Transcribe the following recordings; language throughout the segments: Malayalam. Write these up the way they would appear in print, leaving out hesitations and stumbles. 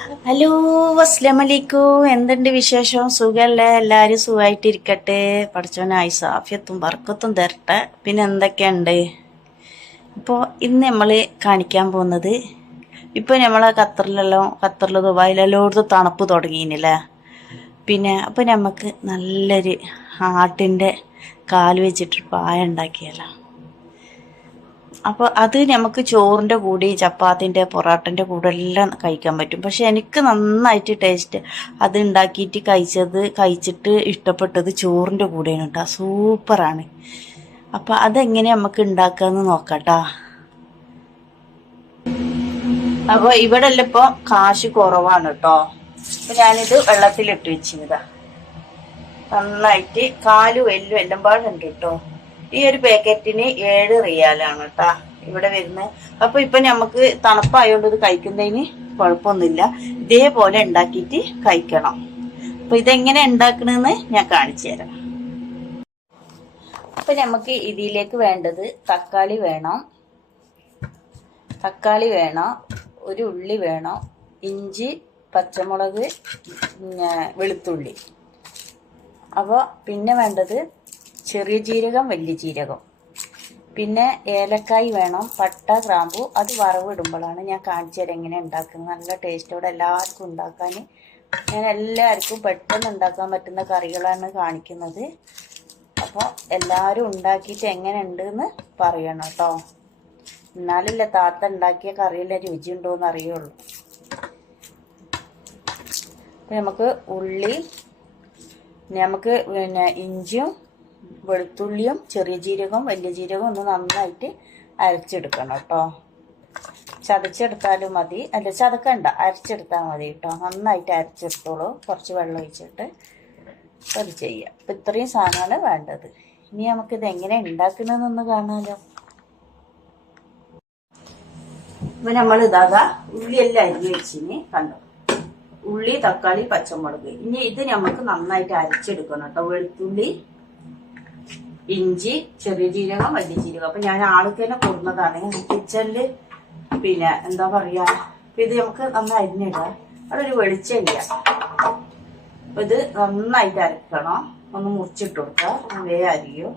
ഹലോ, അസ്സലാമലൈക്കും. എന്തുണ്ട് വിശേഷം? സുഖല്ലേ? എല്ലാവരും സുഖമായിട്ടിരിക്കട്ടെ. പഠിച്ചവൻ ആയുസ്സും ആഫിയത്തും ബർക്കത്തും തരട്ടെ. പിന്നെ എന്തൊക്കെയുണ്ട്? ഇപ്പോൾ ഇന്ന് നമ്മൾ കാണിക്കാൻ പോകുന്നത്, ഇപ്പോൾ നമ്മളെ ഖത്തറിൽ ദുബായിലെല്ലോടത്തും തണുപ്പ് തുടങ്ങിയില്ലേ. പിന്നെ അപ്പോൾ നമുക്ക് നല്ലൊരു ആട്ടിൻ്റെ കാല് വെച്ചിട്ട് പായ ഉണ്ടാക്കിയല്ലോ. അപ്പോൾ അത് നമുക്ക് ചോറിൻ്റെ കൂടെ, ചപ്പാത്തിൻ്റെ, പൊറാട്ടൻ്റെ കൂടെ എല്ലാം കഴിക്കാൻ പറ്റും. പക്ഷെ എനിക്ക് നന്നായിട്ട് ടേസ്റ്റ് അത് ഉണ്ടാക്കിയിട്ട് കഴിച്ചിട്ട് ഇഷ്ടപ്പെട്ടത് ചോറിൻ്റെ കൂടെയാണ് കേട്ടോ. സൂപ്പറാണ്. അപ്പോൾ അതെങ്ങനെ നമുക്ക് ഉണ്ടാക്കാമെന്ന് നോക്കാട്ടോ. അപ്പോൾ ഇവിടെ എല്ലാം ഇപ്പോൾ കാശ് കുറവാണ് കേട്ടോ. അപ്പം ഞാനിത് വെള്ളത്തിലിട്ട് വെച്ചിരുന്നതാ. നന്നായിട്ട് കാലും എല്ലാം പാടുണ്ട് കേട്ടോ. ഈ ഒരു പാക്കറ്റിന് 7 റിയാലാണ് കേട്ടാ ഇവിടെ വരുന്നത്. അപ്പൊ ഇപ്പൊ നമുക്ക് തണുപ്പായോണ്ട് ഇത് കഴിക്കുന്നതിന് കുഴപ്പമൊന്നുമില്ല. ഇതേപോലെ ഉണ്ടാക്കിയിട്ട് കഴിക്കണം. അപ്പൊ ഇതെങ്ങനെ ഉണ്ടാക്കണെന്ന് ഞാൻ കാണിച്ചു തരാം. അപ്പൊ നമുക്ക് ഇതിലേക്ക് വേണ്ടത് തക്കാളി വേണം, ഒരു ഉള്ളി വേണം, ഇഞ്ചി, പച്ചമുളക്, വെളുത്തുള്ളി. അപ്പോൾ പിന്നെ വേണ്ടത് ചെറിയ ജീരകം, വലിയ ജീരകം, പിന്നെ ഏലക്കായ് വേണം, പട്ട, ഗ്രാമ്പു. അത് വറവിടുമ്പോഴാണ് ഞാൻ കാണിച്ചു തരാം എങ്ങനെ ഉണ്ടാക്കുന്നത്. നല്ല ടേസ്റ്റോടെ എല്ലാവർക്കും ഉണ്ടാക്കാൻ, ഞാൻ എല്ലാവർക്കും പെട്ടെന്ന് ഉണ്ടാക്കാൻ പറ്റുന്ന കറികളാണ് കാണിക്കുന്നത്. അപ്പോൾ എല്ലാവരും ഉണ്ടാക്കിയിട്ട് എങ്ങനെ ഉണ്ടെന്ന് പറയണം കേട്ടോ. എന്നാലല്ലേ താത്ത ഉണ്ടാക്കിയ കറിയിലെ രുചി ഉണ്ടോയെന്ന് അറിയുള്ളൂ. അപ്പം നമുക്ക് ഉള്ളി, നമുക്ക് പിന്നെ ഇഞ്ചിയും വെളുത്തുള്ളിയും ചെറിയ ജീരകവും വലിയ ജീരകവും ഒന്ന് നന്നായിട്ട് അരച്ചെടുക്കണം കേട്ടോ. ചതച്ചെടുത്താലും മതി, അല്ല ചതക്കണ്ട, അരച്ചെടുത്താൽ മതി കേട്ടോ. നന്നായിട്ട് അരച്ചെടുത്തോളൂ. കുറച്ച് വെള്ളം ഒഴിച്ചിട്ട് അത് ചെയ്യാം. അപ്പം ഇത്രയും സാധനമാണ് വേണ്ടത്. ഇനി നമുക്കിത് എങ്ങനെ ഉണ്ടാക്കണമെന്നൊന്ന് കാണാമല്ലോ. അപ്പം നമ്മൾ ഇതാകാ ഉള്ളിയെല്ലാം അരിഞ്ഞ് വെച്ചിന് കണ്ടോ. ഉള്ളി, തക്കാളി, പച്ചമുളക്. ഇനി ഇത് നമുക്ക് നന്നായിട്ട് അരച്ചെടുക്കണം കേട്ടോ. വെളുത്തുള്ളി, ഇഞ്ചി, ചെറിയ ജീരകം, വലിയ ജീരകം. അപ്പൊ ഞാൻ ആൾക്ക് തന്നെ കൊടുന്നതാണ് കിച്ചണില്. പിന്നെ എന്താ പറയാ, ഇത് നമുക്ക് നന്നായി അരിഞ്ഞിടാം. അവിടെ ഒരു വെളിച്ചെണ്ണ. അപ്പൊ ഇത് നന്നായിട്ട് അരക്കണം. ഒന്ന് മുറിച്ചിട്ട് കൊടുക്കുക. വേ അരിയോ.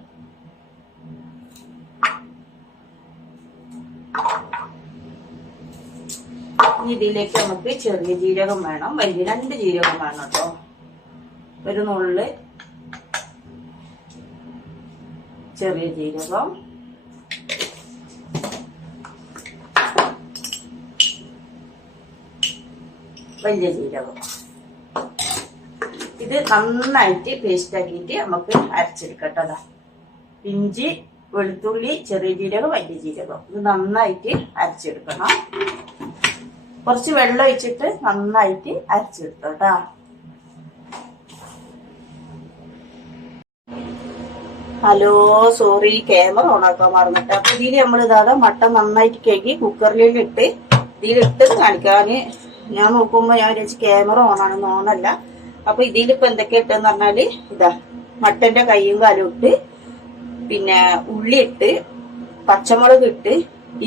ഇനി ഇതിലേക്ക് നമുക്ക് ചെറിയ ജീരകം വേണം, വലിയ 2 ജീരകം വേണം കേട്ടോ. ഒരു നുള്ള് ചെറിയ ജീരകം, വലിയ ജീരകം. ഇത് നന്നായിട്ട് പേസ്റ്റ് ആക്കിയിട്ട് നമുക്ക് അരച്ചെടുക്കട്ടതാ. ഇഞ്ചി, വെളുത്തുള്ളി, ചെറിയ ജീരകം, വലിയ ജീരകം. ഇത് നന്നായിട്ട് അരച്ചെടുക്കണം. കുറച്ച് വെള്ളം ഒഴിച്ചിട്ട് നന്നായിട്ട് അരച്ചെടുത്തോട്ടാ. ഹലോ, സോറി, ക്യാമറ ഓണാക്കാൻ മറന്നിട്ട്. അപ്പൊ ഇതിൽ നമ്മൾ ഇതാ മട്ടൻ നന്നായിട്ട് കഴുകി കുക്കറിലിട്ട് ഇതിലിട്ട് കാണിക്കാന് ഞാൻ നോക്കുമ്പോ ഞാൻ വിചാരിച്ചു ക്യാമറ ഓണാണെന്ന്. ഓണല്ല. അപ്പൊ ഇതിലിപ്പോ എന്തൊക്കെ ഇട്ടെന്ന് പറഞ്ഞാല് ഇതാ മട്ടന്റെ കൈയും കാലും ഇട്ട്, പിന്നെ ഉള്ളി ഇട്ട്, പച്ചമുളക് ഇട്ട്,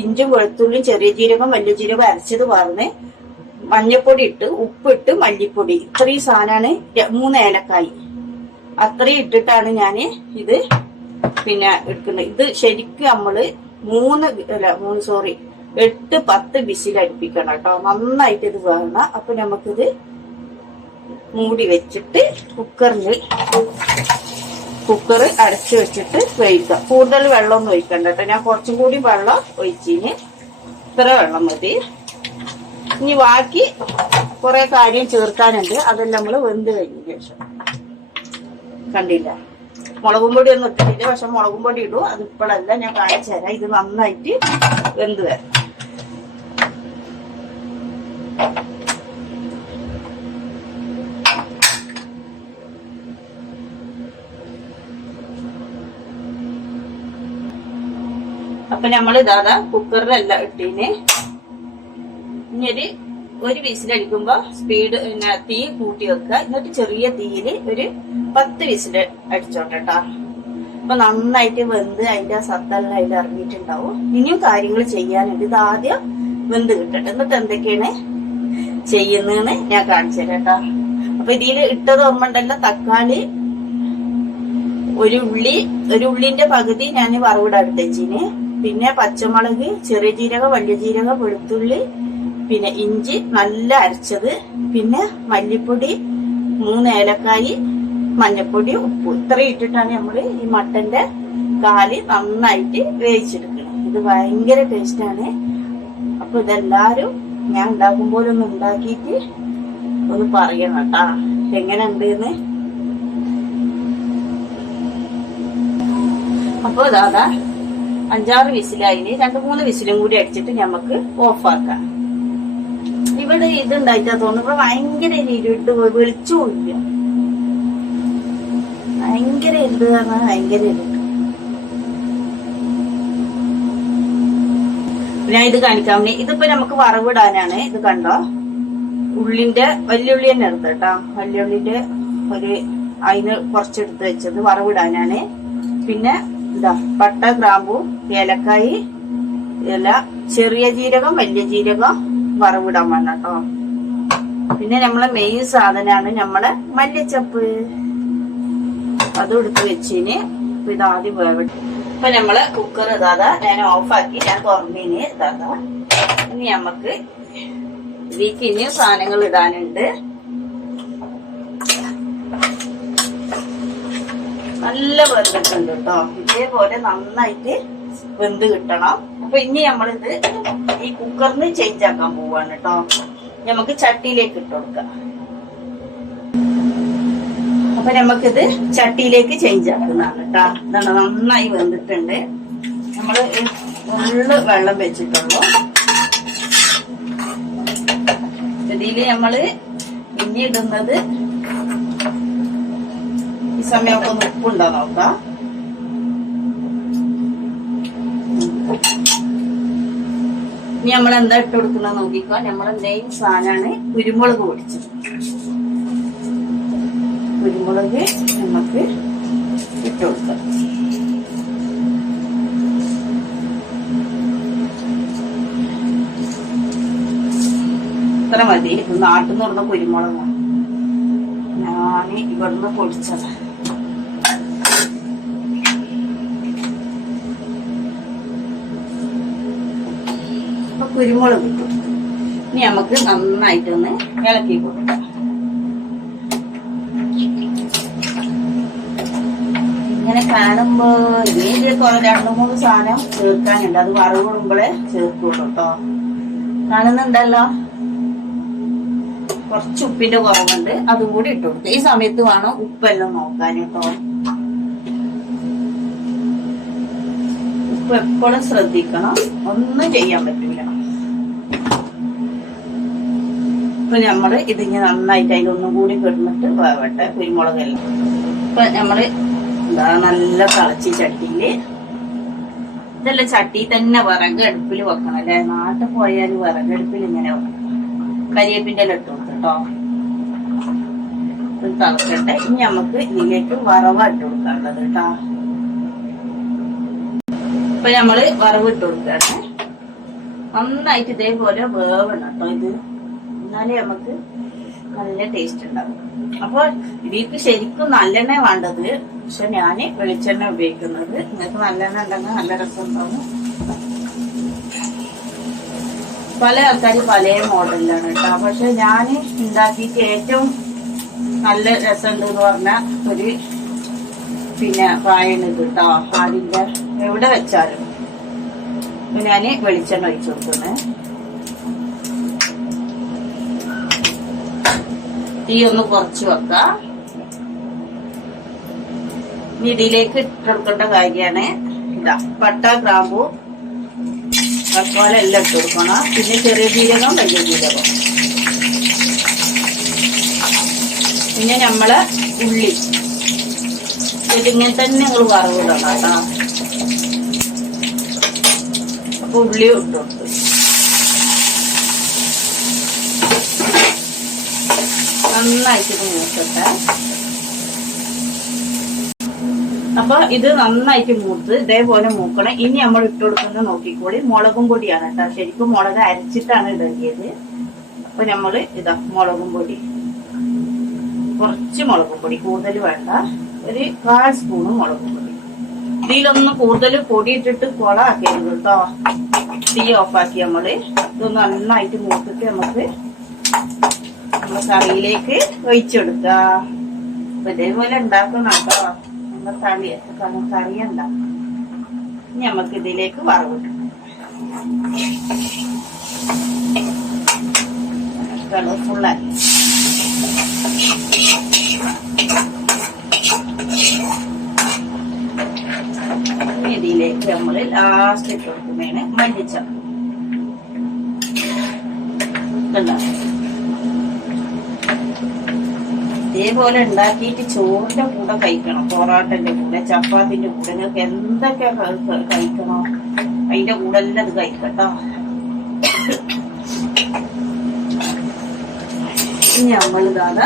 ഇഞ്ചും വെളുത്തുള്ളിയും ചെറിയ ജീരകം വലിയ ജീരകം അരച്ചത് പറഞ്ഞ്, മഞ്ഞപ്പൊടി ഇട്ട്, ഉപ്പിട്ട്, മല്ലിപ്പൊടി. ഇത്രയും സാധനമാണ്. 3 ഏലക്കായി. അത്രയും ഇട്ടിട്ടാണ് ഞാൻ ഇത് പിന്നെ എടുക്കുന്നത്. ഇത് ശരിക്കും നമ്മള് 8-10 വിസിലടുപ്പിക്കണം കേട്ടോ. നന്നായിട്ട് ഇത് വേണം. അപ്പൊ നമുക്കിത് മൂടി വെച്ചിട്ട് കുക്കർ അടച്ചു വെച്ചിട്ട് വേവിക്കാം. കൂടുതൽ വെള്ളമൊന്നും ഒഴിക്കണ്ട കേട്ടോ. ഞാൻ കുറച്ചും കൂടി വെള്ളം ഒഴിച്ചിന്. ഇത്ര വെള്ളം മതി. ഇനി ബാക്കി കുറെ കാര്യം ചേർക്കാനുണ്ട്. അതെല്ലാം നമ്മള് വെന്ത് കഴിഞ്ഞ ശേഷം. കണ്ടില്ല, മുളകും പൊടി ഒന്നും ഇട്ടിട്ടില്ല. പക്ഷെ മുളകും പൊടി ഇടും. അതിപ്പോഴല്ല, ഞാൻ കാണിച്ചു തരാം. ഇത് നന്നായിട്ട് വെന്ത് വരാം. അപ്പൊ നമ്മൾ ഇതാ കുക്കറിലെല്ലാം ഇട്ടീന്. ഇനി ഒരു വിസിലടിക്കുമ്പോ സ്പീഡ് തീ കൂട്ടി വെക്കുക. എന്നിട്ട് ചെറിയ തീയില് ഒരു 10 വിസിൽ അടിച്ചോട്ടെ. അപ്പൊ നന്നായിട്ട് വെന്ത് അതിന്റെ സത്തെല്ലാം അതിൽ ഇറങ്ങിയിട്ടുണ്ടാവും. ഇനിയും കാര്യങ്ങൾ ചെയ്യാനുണ്ട്. ഇത് ആദ്യം വെന്ത് കിട്ടട്ടെ. എന്നിട്ട് എന്തൊക്കെയാണ് ചെയ്യുന്നതെന്ന് ഞാൻ കാണിച്ചു തരാം കേട്ടോ. അപ്പൊ ഇതിൽ ഇട്ടത് ഓർമ്മണ്ടല്ലോ, തക്കാളി ഒരു ഉള്ളിന്റെ പകുതി ഞാൻ വറവിടാൻ എടുത്തേച്ചിന്. പിന്നെ പച്ചമുളക്, ചെറിയ ജീരകം, വലിയ ജീരകം, വെളുത്തുള്ളി, പിന്നെ ഇഞ്ചി നല്ല അരച്ചത്, പിന്നെ മല്ലിപ്പൊടി, 3 ഏലക്കായി, മഞ്ഞപ്പൊടി, ഉപ്പ്, ഇത്രയും ഇട്ടിട്ടാണ് നമ്മള് ഈ മട്ടന്റെ കാല് നന്നായിട്ട് വേവിച്ചെടുക്കുന്നത്. ഇത് ഭയങ്കര ടേസ്റ്റാണ്. അപ്പൊ ഇതെല്ലാരും ഞാൻ ഉണ്ടാക്കുമ്പോൾ ഒന്ന് ഉണ്ടാക്കിയിട്ട് ഒന്ന് പറയണം കേട്ടാ എങ്ങനെ ഉണ്ടെന്ന്. അപ്പൊ അതാ 5-6 വിസിലായിന്. 2-3 വിസിലും കൂടി അടിച്ചിട്ട് ഞമ്മക്ക് ഓഫാക്കാം. ഇവിടെ ഇതുണ്ടായിട്ടാ തോന്നുന്നു. ഇവിടെ ഭയങ്കര ഇരുട്ട്, വെളിച്ചമില്ല, ഭയങ്കര ഇരുട്ട് പറഞ്ഞാൽ ഭയങ്കര ഇരുട്ട്. ഞാൻ ഇത് കാണിക്കാൻ വേണ്ടി, ഇതിപ്പോ നമുക്ക് വറവിടാനാണ്. ഇത് കണ്ടോ, ഉള്ളിന്റെ വലിയുള്ളി തന്നെ എടുത്ത് കേട്ടോ. വലിയുള്ളിന്റെ അതിന് കുറച്ചെടുത്ത് വെച്ചത് വറവിടാനാണ്. പിന്നെ ഇതാ പട്ട, ഗ്രാമ്പു, ഏലക്കായി, ചെറിയ ജീരകം, വലിയ ജീരകം വറവിടാൻ വേണം കേട്ടോ. പിന്നെ നമ്മളെ മെയിൻ സാധനമാണ് നമ്മളെ മല്ലിച്ചപ്പ്. അതും എടുത്ത് വെച്ചിന്. ഇതാദ്യം വേവിട്ട് ഇപ്പൊ നമ്മള് കുക്കർ ഇതാ ഞാൻ ഓഫാക്കി, ഞാൻ തുറന്നീന്. ഇതാ ഇനി നമ്മക്ക് ഇതിലേക്ക് ഇനിയും സാധനങ്ങൾ ഇടാനുണ്ട്. നല്ല വെന്തിട്ടുണ്ട് കേട്ടോ. ഇതേപോലെ നന്നായിട്ട് വെന്ത് കിട്ടണം. അപ്പൊ ഇനി നമ്മളിത് ഈ കുക്കറിന് ചേഞ്ച് ആക്കാൻ പോവാണ് കേട്ടോ. നമുക്ക് ചട്ടിയിലേക്ക് ഇട്ട് കൊടുക്കാം. അപ്പൊ നമുക്കിത് ചട്ടിയിലേക്ക് ചേഞ്ച് ആക്കുന്നതാണ് കേട്ടോ. ഇതാണ് നന്നായി വെന്തിട്ടുണ്ട്. നമ്മള് ഫുള്ള് വെള്ളം വെച്ചിട്ടുള്ളൂ. ഇതില് നമ്മള് ഇനി ഇടുന്നത്, ഈ സമയം ഒന്ന് ഉപ്പുണ്ടോ നോക്കാം. ഇനി നമ്മൾ എന്താ ഇട്ട് കൊടുക്കുന്ന നോക്കിക്കോ. നമ്മളെ മെയിൻ സാധനമാണ് കുരുമുളക് പൊടിച്ചത്. കുരുമുളക് നമുക്ക് ഇട്ട് കൊടുക്കാം. ഇത്ര മതി. നാട്ടിൽ നിന്ന് പറഞ്ഞ കുരുമുളകാണ്, ഞാൻ ഇവിടുന്ന് പൊടിച്ചത്. അപ്പൊ കുരുമുളക് ഇട്ടു. ഇനി നമുക്ക് നന്നായിട്ടൊന്ന് ഇളക്കി കൊടുക്കാം. ഇങ്ങനെ കാണുമ്പോ ഇതിൽ കുറെ 2-3 സാധനം ചേർക്കാനുണ്ട്. അത് വറവിടുമ്പോഴേ ചേർക്കുള്ളൂ കേട്ടോ. കാണുന്നുണ്ടല്ലോ, കുറച്ച് ഉപ്പിന്റെ കുറവുണ്ട്, അതും കൂടി ഇട്ട് കൊടുക്കുക. ഈ സമയത്ത് വേണം ഉപ്പെല്ലാം നോക്കാൻ കേട്ടോ. ഉപ്പ് എപ്പോഴും ശ്രദ്ധിക്കണം, ഒന്നും ചെയ്യാൻ പറ്റില്ല. ഇപ്പൊ നമ്മള് ഇതിങ്ങനെ നന്നായിട്ട് അതിലൊന്നും കൂടി കിടന്നിട്ട് വേവട്ടെ കുരുമുളകെല്ലാം. ഇപ്പൊ നമ്മള് എന്താ നല്ല തിളച്ചി ചട്ടിയില്, ഇതെല്ലാം ചട്ടി തന്നെ വിറകടുപ്പിൽ വെക്കണം അല്ലെ. നാട്ടിൽ പോയാൽ വിറകടുപ്പിൽ ഇങ്ങനെ വെക്കണം. കരിയേപ്പിന്റെ എല്ലാം ഇട്ട് കൊടുക്കട്ടോ. ഇത് തിളക്കട്ടെ. ഇനി നമുക്ക് ഇതിലേക്ക് വറവ ഇട്ട് കൊടുക്കാനുള്ളത് കേട്ടോ. ഇപ്പൊ നമ്മള് വറവ് ഇട്ട് കൊടുക്കാണ്. നന്നായിട്ട് ഇതേപോലെ വേവണം കേട്ടോ. ഇത് എന്നാലേ നമുക്ക് നല്ല ടേസ്റ്റ് ഉണ്ടാവും. അപ്പൊ ഇതിക്ക് ശരിക്കും നല്ലെണ്ണ വേണ്ടത്, പക്ഷെ ഞാന് വെളിച്ചെണ്ണ ഉപയോഗിക്കുന്നത്. നിങ്ങൾക്ക് നല്ലെണ്ണ ഉണ്ടെങ്കിൽ നല്ല രസം ഉണ്ടാവും. പല ആൾക്കാർ പല മോഡലിലാണ് കേട്ടോ. പക്ഷെ ഞാൻ ഉണ്ടാക്കിയിട്ട് ഏറ്റവും നല്ല രസമുണ്ട് എന്ന് പറഞ്ഞ പിന്നെ പായാണ് ഇത് കേട്ടോ. അതിന്റെ എവിടെ വെച്ചാലും ഞാന് വെളിച്ചെണ്ണ ഒഴിച്ചു കൊടുക്കുന്നേ. തീ ഒന്ന് കുറച്ച് വെക്കാം. ഇതിലേക്ക് ഇട്ടെടുക്കേണ്ട കാര്യമാണ്. ഇതാ പട്ട, ഗ്രാമ്പു, തക്കാളി എല്ലാം ഇട്ട് കൊടുക്കണം. പിന്നെ ചെറിയ ജീരകം, വലിയ ജീരകം, പിന്നെ നമ്മളെ ഉള്ളി. ഇതിങ്ങനെ തന്നെ നിങ്ങൾ വറവിടണം കേട്ടോ. അപ്പൊ ഉള്ളി ഇട്ട് കൊടുത്തു. നന്നായിട്ട് മൂക്കട്ടെ. അപ്പൊ ഇത് നന്നായിട്ട് മൂത്ത് ഇതേപോലെ മൂക്കണം. ഇനി നമ്മൾ ഇട്ട് കൊടുക്കുന്നത് നോക്കിക്കോളി, മുളകും പൊടിയാണ് കേട്ടോ. ശരിക്കും മുളക് അരച്ചിട്ടാണ് ഇടേണ്ടത്. അപ്പൊ നമ്മള് ഇതാ മുളകും പൊടി, കുറച്ച് മുളകും പൊടി, കൂടുതൽ വേണ്ട, ഒരു 1/4 സ്പൂണ് മുളകും പൊടി. ഇതിലൊന്ന് കൂടുതൽ പൊടി ഇട്ടിട്ട് കൊളാക്കരുത് കേട്ടോ. തീ ഓഫാക്കി നമ്മള് ഇതൊന്ന് നന്നായിട്ട് മൂത്തിട്ട് നമുക്ക് നമ്മുടെ കറിയിലേക്ക് ഒഴിച്ചെടുക്ക. അപ്പൊ ഇതേപോലെ ഉണ്ടാക്കണം കേട്ടോ. നമ്മുടെ കറി ഉണ്ടാക്കും. ഇനി നമുക്ക് ഇതിലേക്ക് വറവിട്ട് കളർഫുള്ളായി. ഇതിലേക്ക് നമ്മൾ ലാസ്റ്റ് ഇട്ട് കൊടുക്കുന്നതാണ് മല്ലിച്ചപ്പ്. ഇതേപോലെ ഉണ്ടാക്കിയിട്ട് ചോറിന്റെ കൂടെ കഴിക്കണം, പൊറാട്ടന്റെ കൂടെ, ചപ്പാത്തിന്റെ കൂടെ, നിങ്ങൾക്ക് എന്തൊക്കെ കഴിക്കണോ അതിന്റെ കൂടെ എല്ലാം അത് കഴിക്കട്ടോ. ഇനി നമ്മളിതാണ്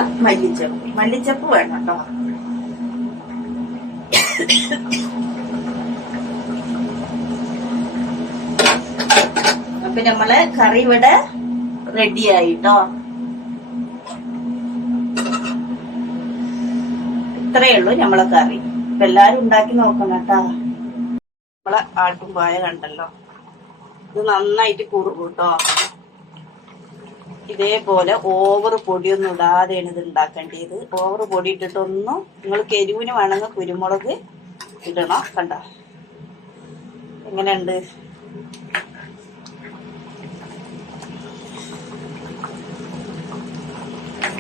മല്ലിച്ചപ്പ് വേണം കേട്ടോ. അപ്പൊ നമ്മളെ കറി ഇവിടെ റെഡി ആയിട്ടോ. ഇത്രയേ ഉള്ളൂ നമ്മളെ കറി. അപ്പൊ എല്ലാരും ഉണ്ടാക്കി നോക്കണം കേട്ടാ. നമ്മളെ ആട്ടുംപായ കണ്ടല്ലോ, ഇത് നന്നായിട്ട് കുറുകും കേട്ടോ. ഇതേപോലെ ഓവർ പൊടിയൊന്നും ഇടാതെയാണ് ഇത് ഉണ്ടാക്കേണ്ടത്. ഓവർ പൊടി ഇട്ടിട്ടൊന്നും, നിങ്ങൾ എരിവിന് വേണമെങ്കിൽ കുരുമുളക് ഇടണം. കണ്ട എങ്ങനെയുണ്ട്?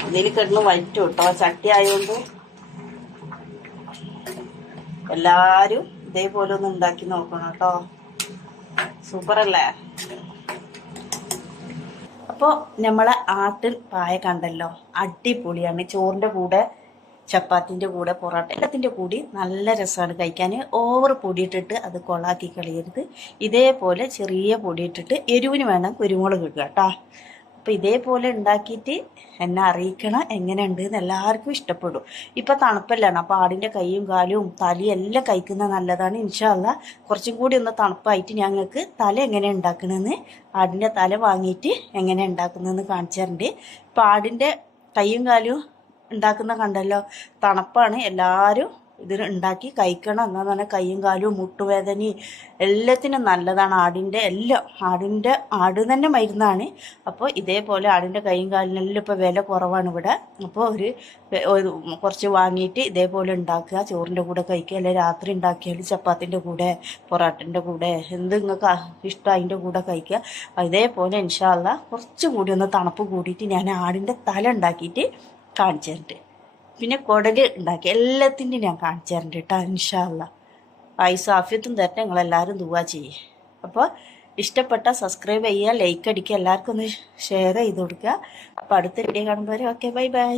ഇതിൽ കിടന്ന് വറ്റും കേട്ടോ, ചട്ടി ആയതുകൊണ്ട്. എല്ലാരും ഇതേപോലെ ഒന്ന് ഉണ്ടാക്കി നോക്കണം കേട്ടോ. സൂപ്പറല്ലേ? അപ്പോൾ നമ്മളെ ആട്ടിൻ പായ കണ്ടല്ലോ, അടിപൊളിയാണ്. ചോറിൻ്റെ കൂടെ, ചപ്പാത്തിൻ്റെ കൂടെ, പൊറോട്ട എല്ലാത്തിൻ്റെ കൂടി നല്ല രസമാണ് കഴിക്കാൻ. ഓവർ പൊടിയിട്ടിട്ട് അത് കൊളാക്കി കളയരുത്. ഇതേപോലെ ചെറിയ പൊടിയിട്ടിട്ട് എരിവിന് വേണം കുരുമുളക് ഇടുക കേട്ടോ. അപ്പോൾ ഇതേപോലെ ഉണ്ടാക്കിയിട്ട് എന്നെ അറിയിക്കണം എങ്ങനെയുണ്ട് എന്ന്. എല്ലാവർക്കും ഇഷ്ടപ്പെടും. ഇപ്പം തണുപ്പല്ലാണ്, അപ്പോൾ ആടിൻ്റെ കൈയും കാലും തലയും എല്ലാം കഴിക്കുന്നത് നല്ലതാണ്. ഇൻഷാ അല്ലാ കുറച്ചും കൂടി ഒന്ന് തണുപ്പായിട്ട് ഞങ്ങൾക്ക് തല എങ്ങനെ ഉണ്ടാക്കണമെന്ന്, ആടിൻ്റെ തല വാങ്ങിയിട്ട് എങ്ങനെ ഉണ്ടാക്കുന്നതെന്ന് കാണിച്ചു തരണ്ട്. ഇപ്പം ആടിൻ്റെ കൈയും കാലും ഉണ്ടാക്കുന്ന കണ്ടല്ലോ, തണുപ്പാണ്. എല്ലാവരും ഇത് ഉണ്ടാക്കി കഴിക്കണം. എന്നാൽ തന്നെ കൈയും കാലും മുട്ടുവേദനയും എല്ലാത്തിനും നല്ലതാണ്. ആട് തന്നെ മരുന്നാണ്. അപ്പോൾ ഇതേപോലെ ആടിൻ്റെ കൈയും കാലിനെല്ലാം ഇപ്പോൾ വില കുറവാണ് ഇവിടെ. അപ്പോൾ കുറച്ച് വാങ്ങിയിട്ട് ഇതേപോലെ ഉണ്ടാക്കുക, ചോറിൻ്റെ കൂടെ കഴിക്കുക, അല്ലെങ്കിൽ രാത്രി ഉണ്ടാക്കിയാൽ ചപ്പാത്തിൻ്റെ കൂടെ, പൊറാട്ടൻ്റെ കൂടെ, എന്ത് നിങ്ങൾക്ക് ഇഷ്ടം അതിൻ്റെ കൂടെ കഴിക്കുക. ഇതേപോലെ ഇൻഷാ അല്ലാ കുറച്ചുകൂടി ഒന്ന് തണുപ്പ് കൂടിയിട്ട് ഞാൻ ആടിൻ്റെ തല ഉണ്ടാക്കിയിട്ട് കാണിച്ചു തരുന്നുണ്ട്. പിന്നെ കുടല് ഉണ്ടാക്കി എല്ലാത്തിൻ്റെയും ഞാൻ കാണിച്ചു തരുന്നുണ്ട് കേട്ടോ. ഇൻഷാ അല്ലാ ആഫിയത്തും തരട്ടെ. നിങ്ങളെല്ലാവരും ദുആ ചെയ്യേ. അപ്പോൾ ഇഷ്ടപ്പെട്ട സബ്സ്ക്രൈബ് ചെയ്യുക, ലൈക്ക് അടിക്കുക, എല്ലാവർക്കും ഒന്ന് ഷെയർ ചെയ്ത് കൊടുക്കുക. അപ്പോൾ അടുത്ത വീഡിയോ കാണുമ്പോൾ ഓക്കെ, ബൈ ബൈ.